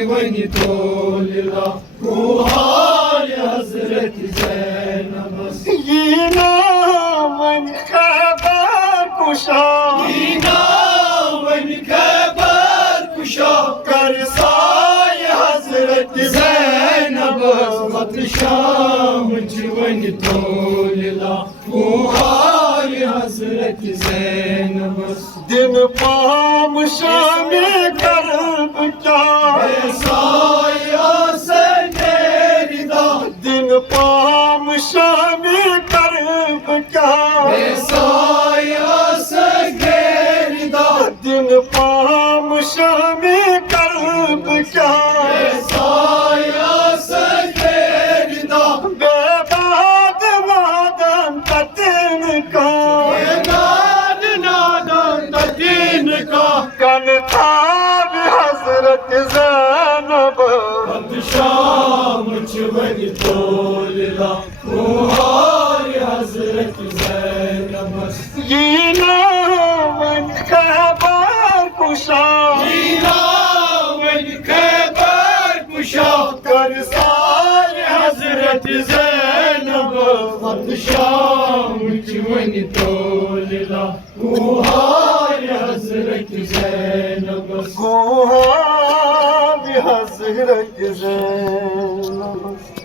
چونی توللا کوهای حضرت زینب یینا ون خبر کشا یینا ون خبر کشا کرسای حضرت زینب خط شام چونی توللا کوهای حضرت زینب دن پام شام کرب کیا سایہ سے میری داد دن پام شام کرب کیا سایہ سے میری داد دن پام شام کرب کیا سایہ سے میری داد بے باد وادن تتن کا داد نادان دین کا کن تھا بھی حضرت زینب خط شام چونی توللا کوهای حضرت زینب یینا ون خبر کشا یینا ون خبر کشا کرسای حضرت زینب خط شام چونی توللا کوهای حضرت زینب کوها بھی حضرت زینب